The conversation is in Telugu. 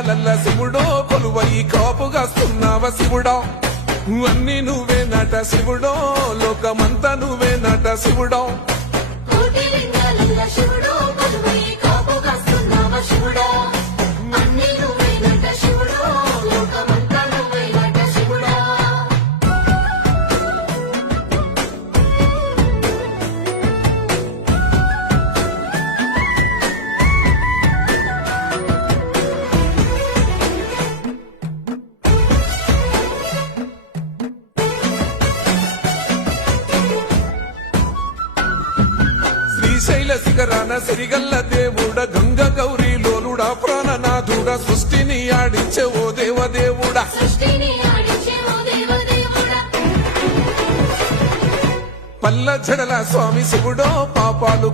లింగాలల్ల శివుడో కొలువై కాపుగాస్తున్నావ శివుడా అన్ని నువ్వే నట శివుడో లోకమంతా నువ్వే నట శివుడో శ్రీశైల శిఖరాన సిరిగల్ల దేవుడ గంగ గౌరీ లోలుడా ప్రాణనాథుడ సృష్టిని ఆడించే ఓ దేవదేవుడా పల్ల జడల స్వామి శివుడో పాపాలు